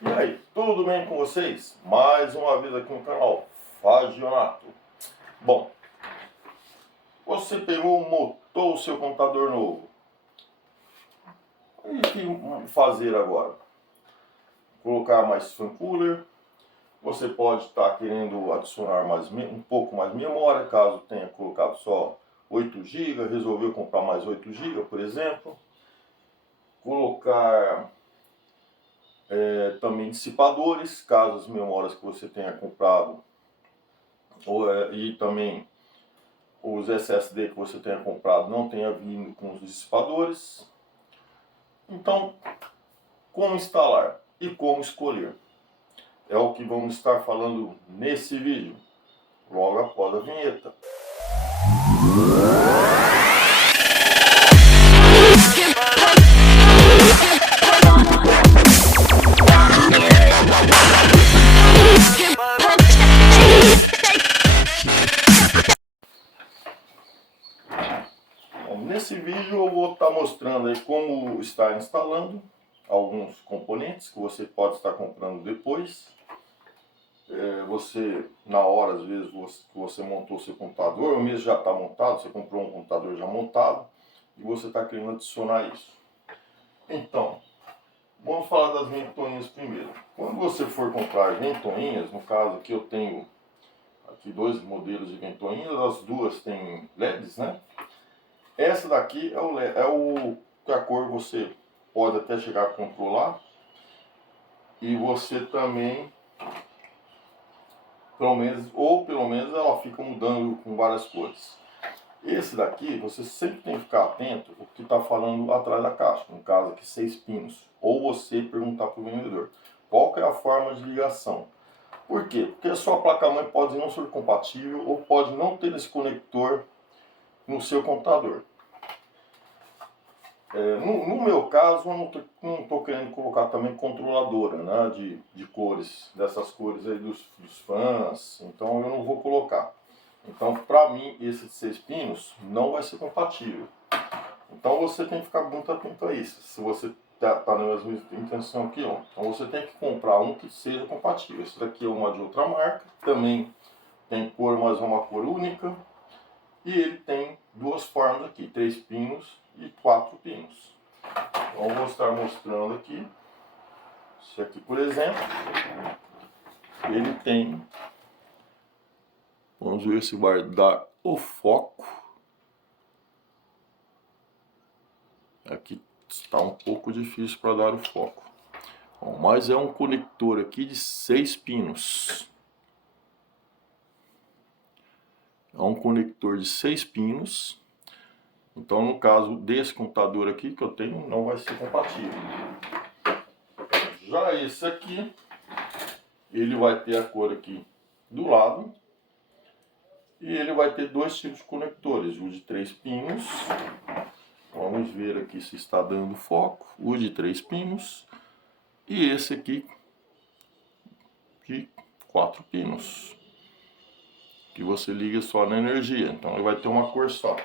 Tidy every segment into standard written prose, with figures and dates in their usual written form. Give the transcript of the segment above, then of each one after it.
E aí, tudo bem com vocês? Mais uma vez aqui no canal Fagionato. Bom, você pegou, montou o seu computador novo. E o que fazer agora? Colocar mais fan cooler. Você pode estar querendo adicionar um pouco mais memória, caso tenha colocado só 8 GB, resolveu comprar mais 8 GB, por exemplo. Colocar também dissipadores, caso as memórias que você tenha comprado e também os SSD que você tenha comprado não tenha vindo com os dissipadores. Então, como instalar e como escolher? É o que vamos estar falando nesse vídeo, logo após a vinheta. Bom, nesse vídeo eu vou estar mostrando aí como estar instalando alguns componentes que você pode estar comprando depois. Você, na hora, às vezes, que você montou seu computador, ou mesmo já está montado, você comprou um computador já montado, e você está querendo adicionar isso. Então, vamos falar das ventoinhas primeiro. Quando você for comprar ventoinhas, no caso aqui eu tenho aqui dois modelos de ventoinhas, as duas têm LEDs, né? Essa daqui é o LED, que a cor você pode até chegar a controlar, e você também pelo menos ela fica mudando com várias cores. Esse daqui, você sempre tem que ficar atento o que está falando atrás da caixa, no caso aqui 6 pinos, ou você perguntar para o vendedor qual que é a forma de ligação. Por quê? Porque a sua placa-mãe pode não ser compatível ou pode não ter esse conector no seu computador. No meu caso, eu não estou querendo colocar também controladora, né, de cores, dessas cores aí dos fãs, então eu não vou colocar. Então, para mim, esse de 6 pinos não vai ser compatível. Então, você tem que ficar muito atento a isso. Se você está na mesma intenção que eu, então você tem que comprar um que seja compatível. Esse daqui é uma de outra marca, também tem cor, mas é uma cor única. E ele tem duas formas aqui, 3 pinos e 4 pinos. Então, eu vou estar mostrando aqui. Esse aqui, por exemplo, ele tem... Vamos ver se vai dar o foco. Aqui está um pouco difícil para dar o foco. Bom, mas é um conector aqui de 6 pinos. É um conector de 6 pinos. Então, no caso desse computador aqui que eu tenho, não vai ser compatível. Já esse aqui, ele vai ter a cor aqui do lado. E ele vai ter dois tipos de conectores, o de 3 pinos. Vamos ver aqui se está dando foco. O de 3 pinos. E esse aqui de 4 pinos. Que você liga só na energia. Então ele vai ter uma cor só.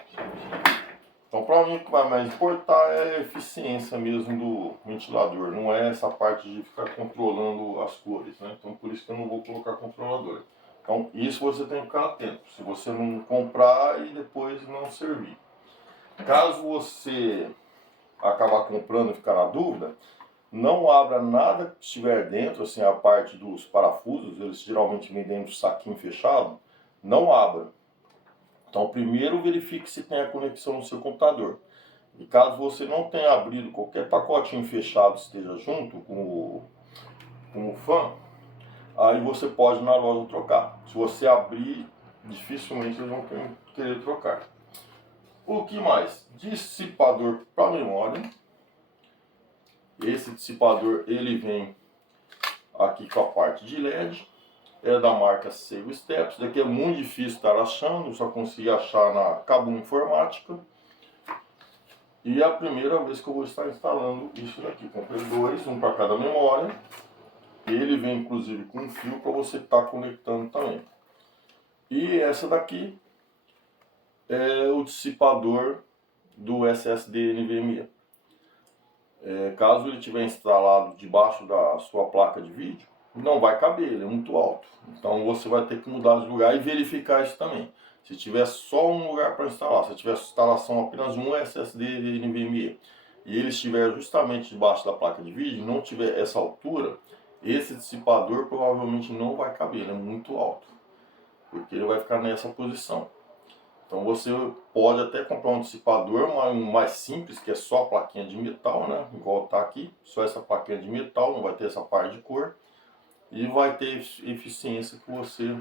Então para mim o que vai mais importar é a eficiência mesmo do ventilador. Não é essa parte de ficar controlando as cores, né? Então por isso que eu não vou colocar controlador. Então isso você tem que ficar atento. Se você não comprar e depois não servir. Caso você acabar comprando e ficar na dúvida, não abra nada que estiver dentro, assim, a parte dos parafusos, eles geralmente vêm dentro do saquinho fechado, não abra. Então primeiro verifique se tem a conexão no seu computador. E caso você não tenha abrido qualquer pacotinho fechado esteja junto com o fã, aí você pode ir na loja trocar. Se você abrir, dificilmente eles vão querer trocar. O que mais? Dissipador para memória. Esse dissipador ele vem aqui com a parte de LED. É da marca Save Steps. Daqui é muito difícil estar achando, só consegui achar na Kabum Informática. E é a primeira vez que eu vou estar instalando isso daqui. Comprei dois, um para cada memória. Ele vem inclusive com um fio para você estar conectando também. E essa daqui é o dissipador do SSD NVMe. Caso ele tiver instalado debaixo da sua placa de vídeo, não vai caber, ele é muito alto. Então você vai ter que mudar de lugar e verificar isso também. Se tiver só um lugar para instalar, se tiver instalação apenas um SSD NVMe e ele estiver justamente debaixo da placa de vídeo e não tiver essa altura, esse dissipador provavelmente não vai caber, ele é muito alto, porque ele vai ficar nessa posição. Então você pode até comprar um dissipador, um mais simples, que é só a plaquinha de metal, né? Igual tá aqui, só essa plaquinha de metal, não vai ter essa parte de cor. E vai ter eficiência que você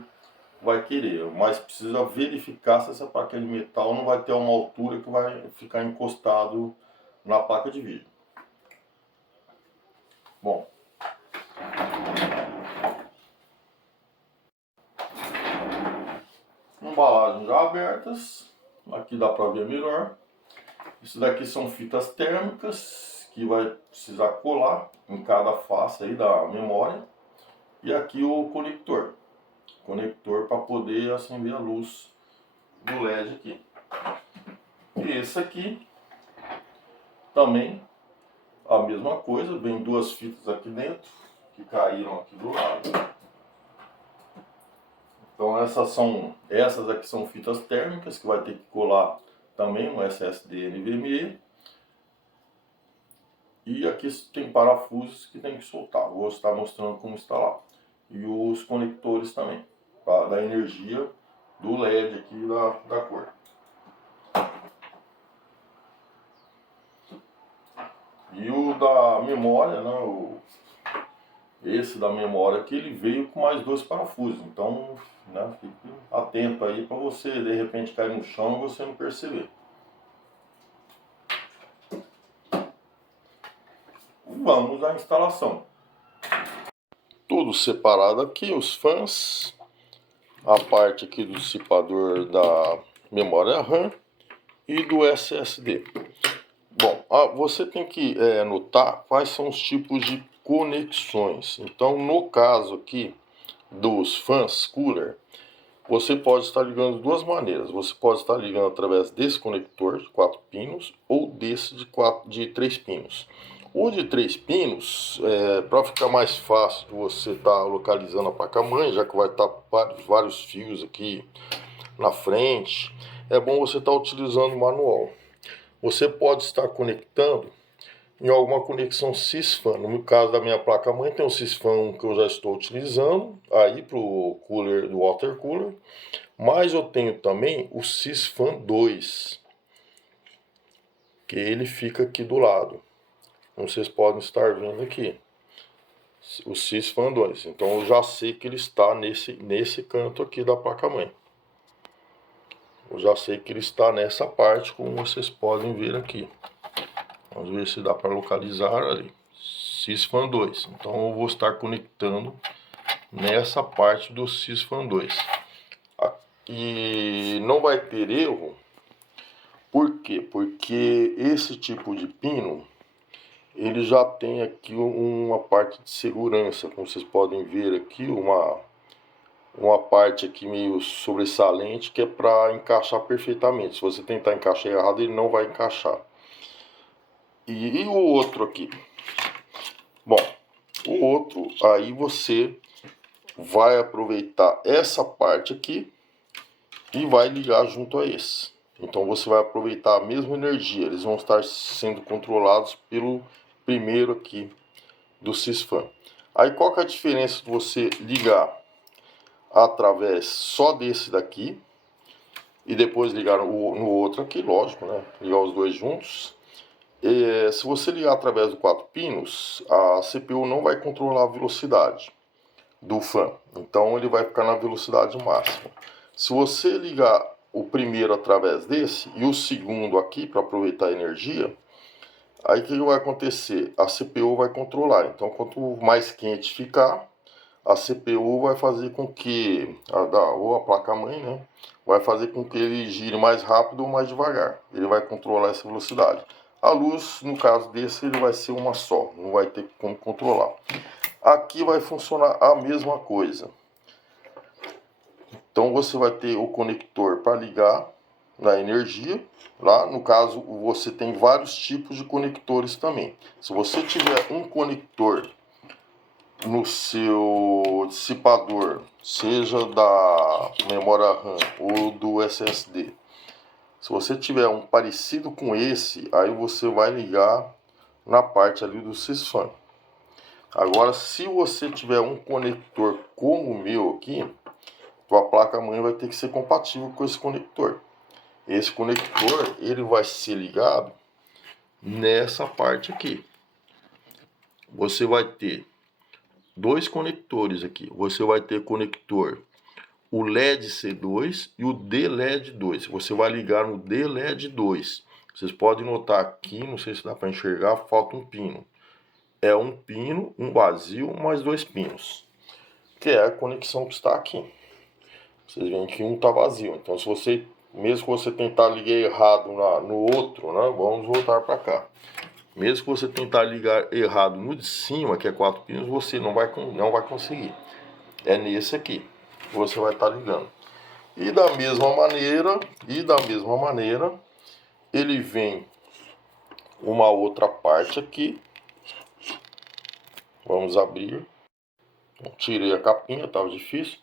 vai querer. Mas precisa verificar se essa plaquinha de metal não vai ter uma altura que vai ficar encostado na placa de vídeo. Bom. Embalagens já abertas. Aqui dá para ver melhor. Isso daqui são fitas térmicas que vai precisar colar em cada face aí da memória. E aqui o conector. Conector para poder acender a luz do LED aqui. E esse aqui também a mesma coisa, vem duas fitas aqui dentro que caíram aqui do lado. Então essas aqui são fitas térmicas que vai ter que colar também no SSD NVMe. E aqui tem parafusos que tem que soltar. Vou estar mostrando como instalar. E os conectores também, para dar energia do LED aqui da cor. E o da memória, né, esse da memória aqui, ele veio com mais dois parafusos. Então, né, fique atento aí para você de repente cair no chão e você não perceber. Vamos à instalação. Tudo separado aqui, os fãs, a parte aqui do dissipador da memória RAM e do SSD. Bom, você tem que notar quais são os tipos de conexões. Então, no caso aqui dos fãs cooler, você pode estar ligando de duas maneiras. Você pode estar ligando através desse conector de 4 pinos ou desse de 3 pinos. O de 3 pinos, para ficar mais fácil de você estar localizando a placa-mãe, já que vai estar vários fios aqui na frente, é bom você estar utilizando o manual. Você pode estar conectando em alguma conexão Sysfan. No caso da minha placa-mãe, tem um Sysfan que eu já estou utilizando aí para o cooler do water cooler. Mas eu tenho também o Sysfan 2, que ele fica aqui do lado. Como vocês podem estar vendo aqui, o Sysfan 2. Então eu já sei que ele está nesse canto aqui da placa-mãe. Eu já sei que ele está nessa parte, como vocês podem ver aqui. Vamos ver se dá para localizar ali. Sysfan 2. Então eu vou estar conectando nessa parte do Sysfan 2. E não vai ter erro. Por quê? Porque esse tipo de pino, ele já tem aqui uma parte de segurança. Como vocês podem ver aqui, uma parte aqui meio sobressalente que é para encaixar perfeitamente. Se você tentar encaixar errado, ele não vai encaixar. E o outro aqui? Bom, o outro, aí você vai aproveitar essa parte aqui e vai ligar junto a esse. Então você vai aproveitar a mesma energia. Eles vão estar sendo controlados pelo primeiro aqui do Sysfan. Aí qual que é a diferença de você ligar através só desse daqui e depois ligar no outro aqui, lógico, né? Ligar os dois juntos. Se você ligar através do 4 pinos, a CPU não vai controlar a velocidade do fan. Então ele vai ficar na velocidade máxima. Se você ligar o primeiro através desse e o segundo aqui para aproveitar a energia, aí o que vai acontecer? A CPU vai controlar. Então quanto mais quente ficar, a CPU vai fazer com que, ou a placa-mãe, né, vai fazer com que ele gire mais rápido ou mais devagar. Ele vai controlar essa velocidade. A luz, no caso desse, ele vai ser uma só, não vai ter como controlar. Aqui vai funcionar a mesma coisa. Então você vai ter o conector para ligar, na energia. Lá no caso você tem vários tipos de conectores também. Se você tiver um conector no seu dissipador, seja da memória RAM ou do SSD, se você tiver um parecido com esse, aí você vai ligar na parte ali do sysfan. Agora, se você tiver um conector como o meu aqui, tua placa-mãe vai ter que ser compatível com esse conector. Esse conector, ele vai ser ligado nessa parte aqui. Você vai ter dois conectores aqui. Você vai ter conector o LED C2 e o DLED2. Você vai ligar no DLED2. Vocês podem notar aqui, não sei se dá para enxergar, falta um pino. É um pino, um vazio, mais dois pinos. Que é a conexão que está aqui. Vocês veem que um está vazio. Então, se você, mesmo que você tentar ligar errado no outro, né? Vamos voltar para cá. Mesmo que você tentar ligar errado no de cima, que é 4 pinos, você não vai conseguir. É nesse aqui que você vai estar ligando. E da mesma maneira, ele vem uma outra parte aqui. Vamos abrir. Tirei a capinha, estava difícil.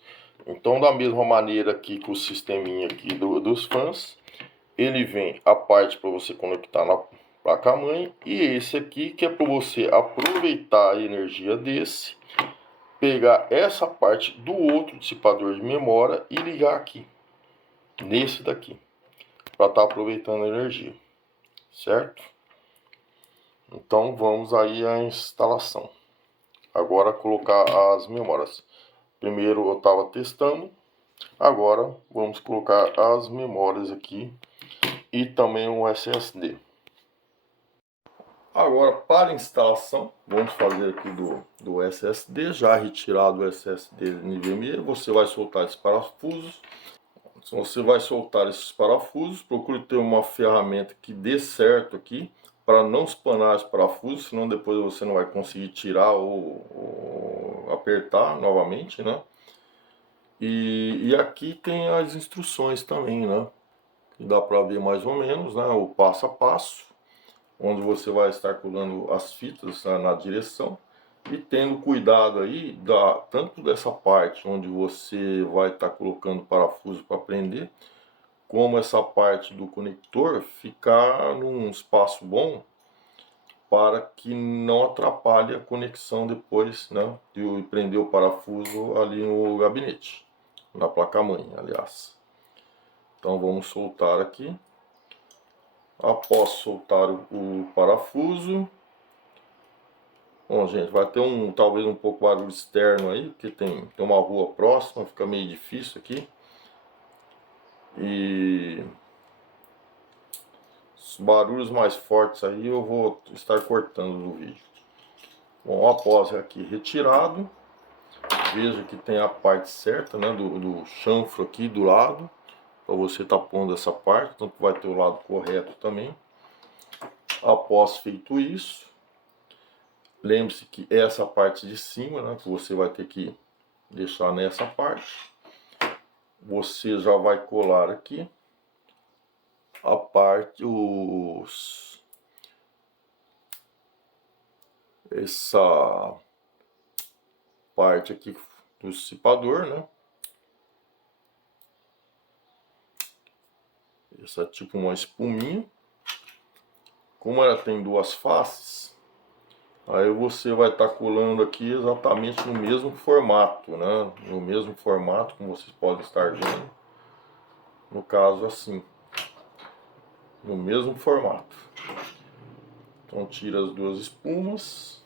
Então, da mesma maneira aqui que o sisteminha aqui dos fãs, ele vem a parte para você conectar na placa-mãe e esse aqui que é para você aproveitar a energia desse, pegar essa parte do outro dissipador de memória e ligar aqui, nesse daqui, para estar aproveitando a energia, certo? Então, vamos aí à instalação. Agora colocar as memórias. Primeiro eu estava testando, agora vamos colocar as memórias aqui e também um SSD. Agora para instalação, vamos fazer aqui do SSD, já retirado o SSD NVMe, você vai soltar esses parafusos. Se você vai soltar esses parafusos, procure ter uma ferramenta que dê certo aqui, para não espanar os parafusos, senão depois você não vai conseguir tirar ou apertar novamente, né? E aqui tem as instruções também, né? Que dá para ver mais ou menos, né? O passo a passo, onde você vai estar colando as fitas, né, na direção. E tendo cuidado aí, tanto dessa parte onde você vai estar colocando parafuso para prender, como essa parte do conector ficar num espaço bom, para que não atrapalhe a conexão depois, né, de prender o parafuso ali no gabinete, na placa-mãe, aliás. Então vamos soltar aqui. Após soltar o parafuso, bom, gente, vai ter talvez um pouco de barulho externo aí, porque tem uma rua próxima, fica meio difícil aqui. E os barulhos mais fortes aí eu vou estar cortando no vídeo. Bom, após aqui retirado, veja que tem a parte certa, né, do chanfro aqui do lado, para você estar pondo essa parte, então vai ter o lado correto também. Após feito isso, lembre-se que essa parte de cima, né, que você vai ter que deixar nessa parte, você já vai colar aqui a parte, essa parte aqui do dissipador, né? Essa é tipo uma espuminha. Como ela tem duas faces, aí você vai estar colando aqui exatamente no mesmo formato, né? No mesmo formato, como vocês podem estar vendo. No caso assim, no mesmo formato. Então tira as duas espumas.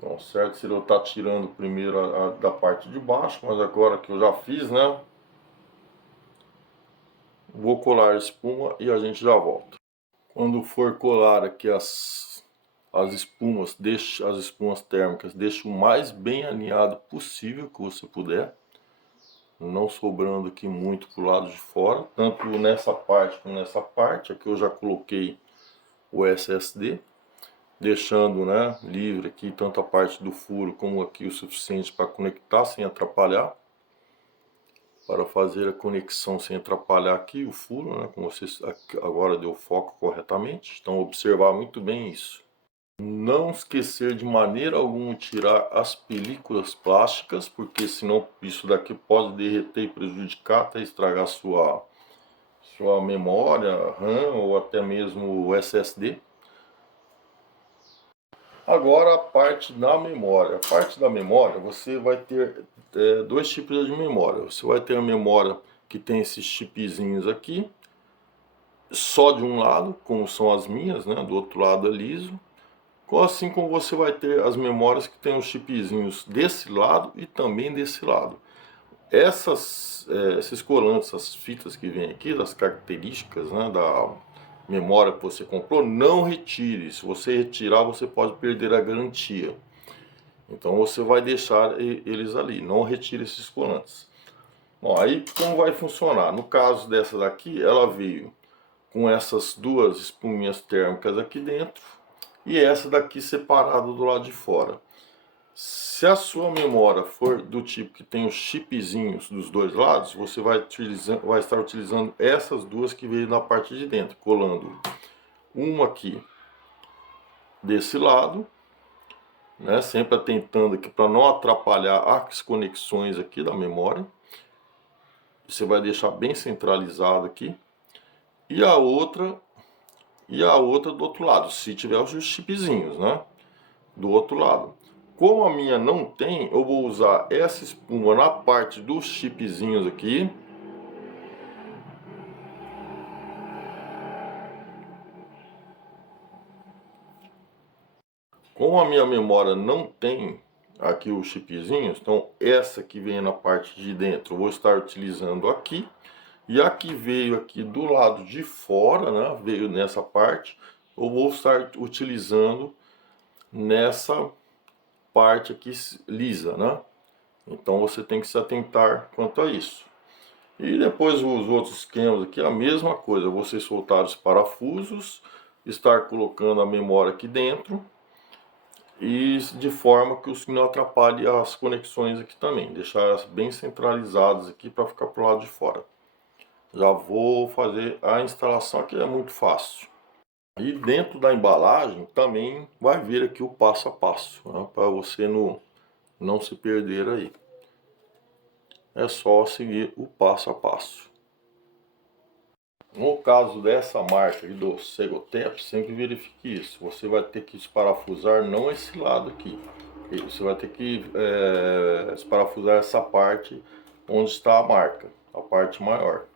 Bom, certo, se eu estar tirando primeiro a da parte de baixo, mas agora que eu já fiz, né? Vou colar a espuma e a gente já volta. Quando for colar aqui as espumas, deixe as espumas térmicas, deixe o mais bem alinhado possível que você puder, não sobrando aqui muito pro lado de fora, tanto nessa parte como nessa parte. Aqui eu já coloquei o SSD, deixando, né, livre aqui tanto a parte do furo como aqui o suficiente para conectar sem atrapalhar. para fazer a conexão sem atrapalhar aqui o furo, né? Como vocês agora deu foco corretamente. Então observar muito bem isso. Não esquecer de maneira alguma tirar as películas plásticas, porque senão isso daqui pode derreter e prejudicar, até estragar sua memória RAM ou até mesmo o SSD. Agora a parte da memória. A parte da memória, você vai ter dois tipos de memória. Você vai ter a memória que tem esses chipzinhos aqui, só de um lado, como são as minhas, né? Do outro lado é liso. Assim como você vai ter as memórias que tem os chipzinhos desse lado e também desse lado. Esses colantes, essas fitas que vem aqui, das características, né, da memória que você comprou, não retire. Se você retirar, você pode perder a garantia. Então você vai deixar eles ali, não retire esses colantes. Bom, aí como vai funcionar? No caso dessa daqui, ela veio com essas duas espuminhas térmicas aqui dentro e essa daqui separada do lado de fora. Se a sua memória for do tipo que tem os chipzinhos dos dois lados, você vai estar utilizando essas duas que veio na parte de dentro, colando uma aqui desse lado, né, sempre atentando aqui para não atrapalhar as conexões aqui da memória. Você vai deixar bem centralizado aqui. E a outra do outro lado, se tiver os chipzinhos, né, do outro lado. Como a minha não tem, eu vou usar essa espuma na parte dos chipzinhos aqui. Como a minha memória não tem aqui os chipzinhos, então essa que vem na parte de dentro eu vou estar utilizando aqui. E a que veio aqui do lado de fora, né, veio nessa parte, eu vou estar utilizando nessa parte aqui lisa, né? Então você tem que se atentar quanto a isso. E depois os outros esquemas aqui, a mesma coisa, você soltar os parafusos, estar colocando a memória aqui dentro, e de forma que isso não atrapalhe as conexões aqui também, deixar elas bem centralizadas aqui para ficar para o lado de fora. Já vou fazer a instalação aqui, é muito fácil. E dentro da embalagem também vai vir aqui o passo a passo, né, para você não se perder aí. É só seguir o passo a passo. No caso dessa marca aqui do Segotep, sempre verifique isso. Você vai ter que esparafusar não esse lado aqui. Você vai ter que esparafusar essa parte onde está a marca, a parte maior.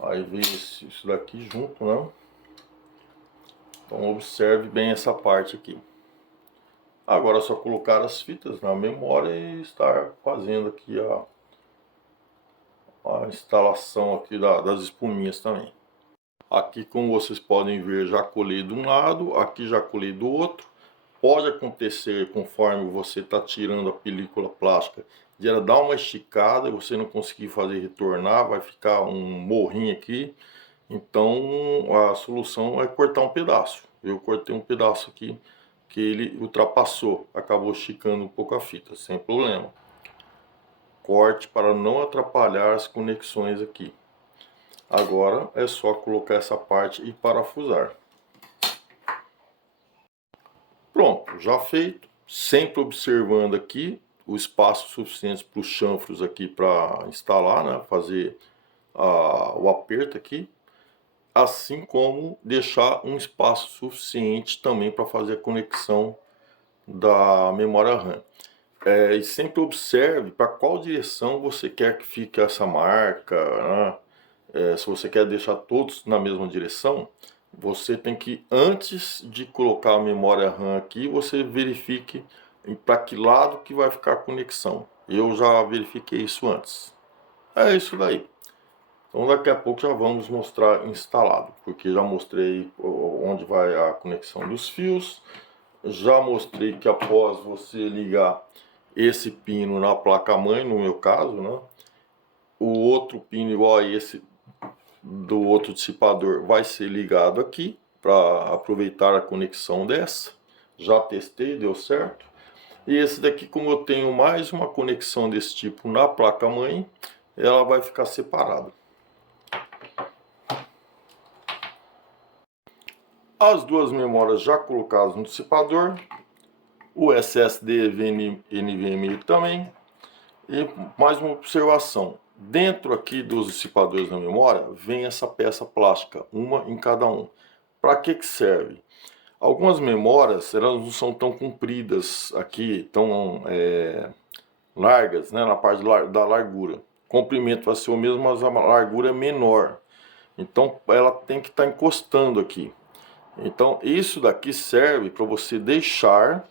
Aí vem isso daqui junto, né? Então observe bem essa parte aqui. Agora é só colocar as fitas na memória e estar fazendo aqui a instalação aqui das espuminhas também. Aqui, como vocês podem ver, já colei de um lado, aqui já colei do outro. Pode acontecer, conforme você está tirando a película plástica, de ela dar uma esticada e você não conseguir fazer retornar, vai ficar um morrinho aqui. Então a solução é cortar um pedaço. Eu cortei um pedaço aqui que ele ultrapassou, acabou esticando um pouco a fita, sem problema. Corte para não atrapalhar as conexões aqui. Agora é só colocar essa parte e parafusar. Pronto, já feito. Sempre observando aqui o espaço suficiente para os chanfros aqui para instalar, né? Fazer o aperto aqui. Assim como deixar um espaço suficiente também para fazer a conexão da memória RAM. E sempre observe para qual direção você quer que fique essa marca, né? Se você quer deixar todos na mesma direção, você tem que, antes de colocar a memória RAM aqui, você verifique para que lado que vai ficar a conexão. Eu já verifiquei isso antes. É isso daí. Então daqui a pouco já vamos mostrar instalado, porque já mostrei onde vai a conexão dos fios, já mostrei que após você ligar esse pino na placa-mãe, no meu caso, né, o outro pino igual a esse do outro dissipador vai ser ligado aqui, para aproveitar a conexão dessa. Já testei, deu certo. E esse daqui, como eu tenho mais uma conexão desse tipo na placa-mãe, ela vai ficar separada. As duas memórias já colocadas no dissipador, o SSD NVMe também. E mais uma observação, dentro aqui dos dissipadores da memória, vem essa peça plástica, uma em cada um. Para que serve? Algumas memórias, elas não são tão compridas aqui, tão largas, né, na parte da largura. O comprimento vai ser o mesmo, mas a largura é menor. Então ela tem que estar encostando aqui. Então isso daqui serve para você deixar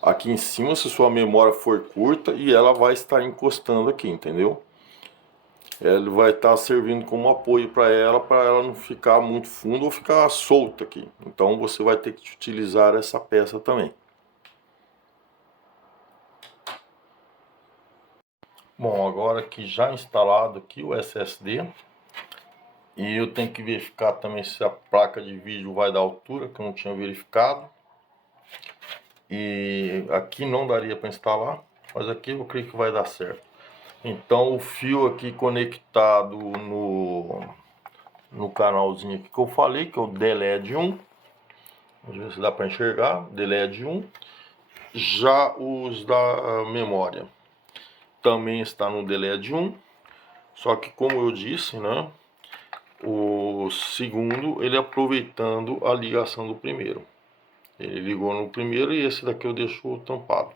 aqui em cima, se sua memória for curta, e ela vai estar encostando aqui, entendeu? Ele vai estar servindo como apoio para ela não ficar muito fundo ou ficar solta aqui. Então você vai ter que utilizar essa peça também. Bom, agora que já instalado aqui o SSD, e eu tenho que verificar também se a placa de vídeo vai dar altura, que eu não tinha verificado. E aqui não daria para instalar, mas aqui eu creio que vai dar certo. Então o fio aqui conectado no canalzinho aqui que eu falei, que é o DLED 1. Vamos ver se dá para enxergar, DLED 1. Já os da memória também está no DLED 1. Só que como eu disse, né, o segundo ele aproveitando a ligação do primeiro. Ele ligou no primeiro e esse daqui eu deixo tampado.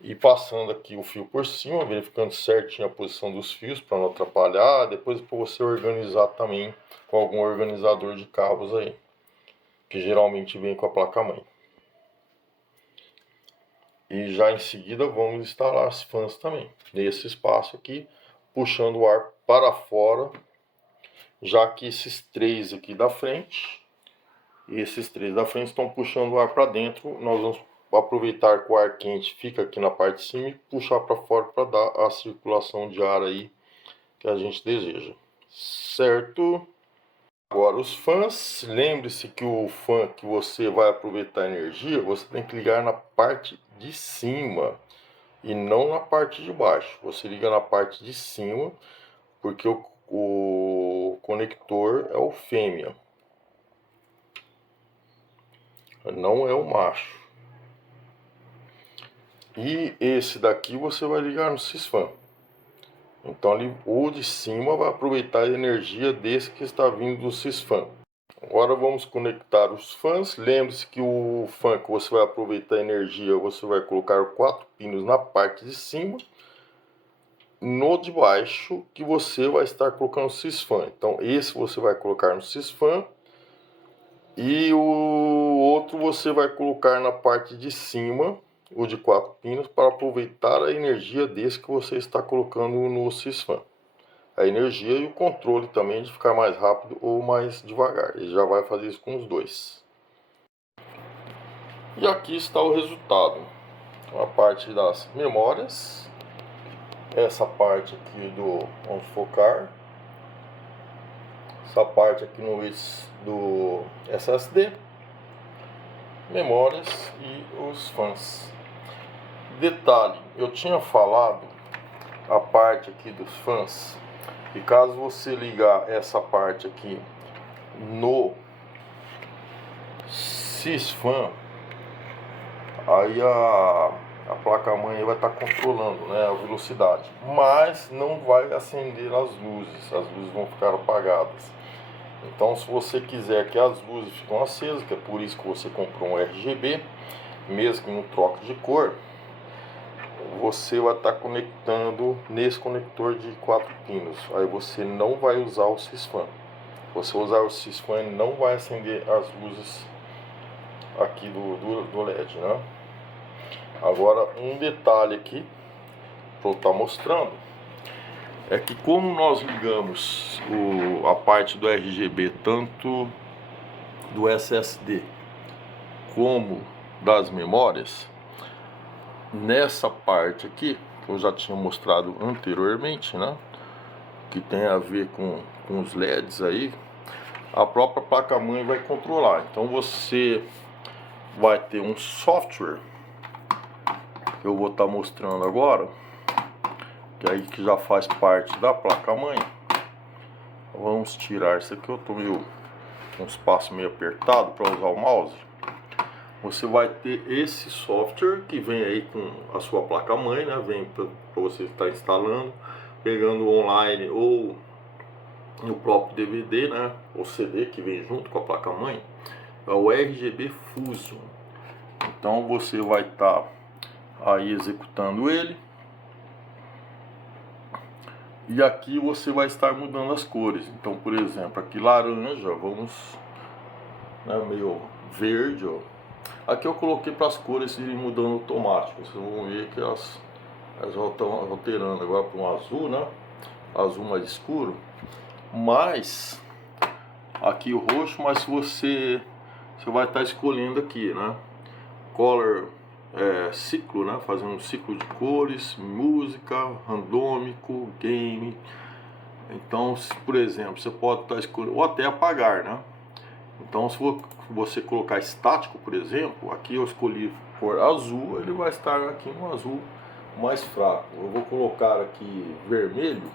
E passando aqui o fio por cima, verificando certinho a posição dos fios para não atrapalhar. Depois para você organizar também com algum organizador de cabos aí, que geralmente vem com a placa-mãe. E já em seguida vamos instalar as fãs também, nesse espaço aqui, puxando o ar para fora, já que esses três aqui da frente, e esses três da frente estão puxando o ar para dentro. Nós vamos aproveitar que o ar quente fica aqui na parte de cima e puxar para fora para dar a circulação de ar aí que a gente deseja, certo? Agora os fãs, lembre-se que o fã que você vai aproveitar a energia, você tem que ligar na parte de cima e não na parte de baixo. Você liga na parte de cima porque o conector é o fêmea, não é o macho. E esse daqui você vai ligar no sysfan. Então o de cima vai aproveitar a energia desse que está vindo do sysfan. Agora vamos conectar os fãs. Lembre-se que o fã que você vai aproveitar a energia, você vai colocar 4 pinos na parte de cima. No de baixo que você vai estar colocando o sysfan. Então esse você vai colocar no sysfan. E o outro você vai colocar na parte de cima, o de 4 pinos, para aproveitar a energia desse que você está colocando no sysfan. A energia e o controle também de ficar mais rápido ou mais devagar. Ele já vai fazer isso com os dois. E aqui está o resultado. A parte das memórias. Essa parte aqui do... vamos focar. Essa parte aqui no do SSD. Memórias e os fãs. Detalhe, eu tinha falado a parte aqui dos fãs. E caso você ligar essa parte aqui no sysfan, aí a placa-mãe vai estar controlando, né, a velocidade, mas não vai acender as luzes vão ficar apagadas. Então se você quiser que as luzes fiquem acesas, que é por isso que você comprou um RGB, mesmo que não troque de cor, você vai estar conectando nesse conector de 4 pinos. Aí você não vai usar o sysfan. Se você usar o sysfan, ele não vai acender as luzes aqui do LED, né? Agora um detalhe aqui para eu estar mostrando é que como nós ligamos a parte do RGB tanto do SSD como das memórias, nessa parte aqui que eu já tinha mostrado anteriormente, né, que tem a ver com os LEDs aí, a própria placa-mãe vai controlar. Então você vai ter um software eu vou estar mostrando agora, que aí que já faz parte da placa-mãe. Vamos tirar isso aqui, eu tô meio um espaço meio apertado para usar o mouse. Você vai ter esse software que vem aí com a sua placa-mãe, né? Vem para você estar instalando, pegando online ou no próprio DVD, né? O CD que vem junto com a placa-mãe, é o RGB Fusion. Então você vai estar aí executando ele. E aqui você vai estar mudando as cores. Então, por exemplo, aqui laranja, vamos, né, meio verde, ó. Aqui eu coloquei para as cores irem mudando automático. Vocês vão ver que elas estão alterando agora para um azul, né? Azul mais escuro. Mas aqui o roxo, mas você vai estar escolhendo aqui, né? Color ciclo, né? Fazendo um ciclo de cores, música, randômico, game. Então, por exemplo, você pode estar escolhendo, ou até apagar, né? Então, se você colocar estático, por exemplo, aqui eu escolhi cor azul, ele vai estar aqui no azul mais fraco. Eu vou colocar aqui vermelho,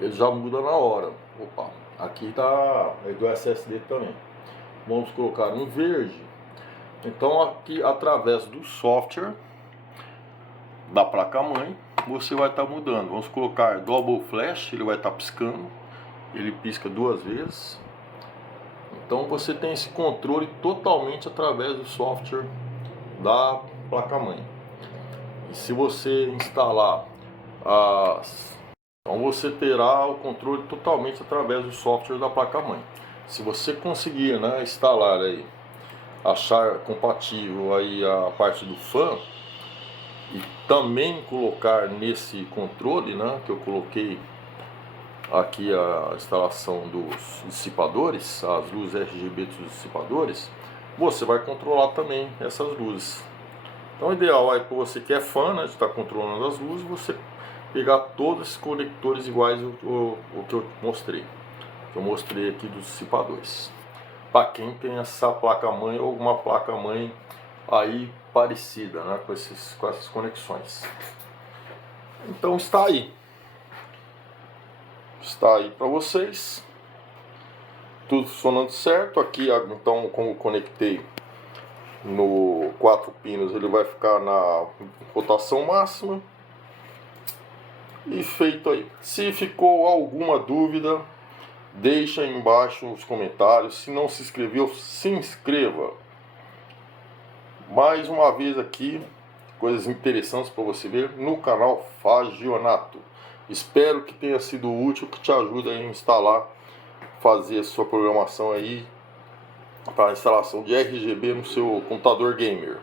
ele já muda na hora. Opa, aqui tá do SSD também. Vamos colocar um verde. Então, aqui através do software da placa-mãe, você vai estar mudando. Vamos colocar Double Flash, ele vai estar piscando, ele pisca 2 vezes. Então você tem esse controle totalmente através do software da placa-mãe. E se você instalar então você terá o controle totalmente através do software da placa-mãe. Se você conseguir, né, instalar aí, achar compatível aí a parte do fan e também colocar nesse controle, né, que eu coloquei aqui a instalação dos dissipadores, as luzes RGB dos dissipadores, você vai controlar também essas luzes. Então o ideal é para você que é fã, né, de estar controlando as luzes, você pegar todos esses conectores iguais o que eu mostrei. Que eu mostrei aqui dos dissipadores. Para quem tem essa placa-mãe ou alguma placa-mãe aí parecida, né, com essas conexões. Então está aí. Está aí para vocês. Tudo funcionando certo. Aqui, então, como conectei no 4 pinos, ele vai ficar na rotação máxima. E feito aí. Se ficou alguma dúvida, deixa aí embaixo nos comentários. Se não se inscreveu, se inscreva. Mais uma vez aqui, coisas interessantes para você ver no canal Fagionato. Espero que tenha sido útil, que te ajude a instalar, fazer a sua programação aí para a instalação de RGB no seu computador gamer.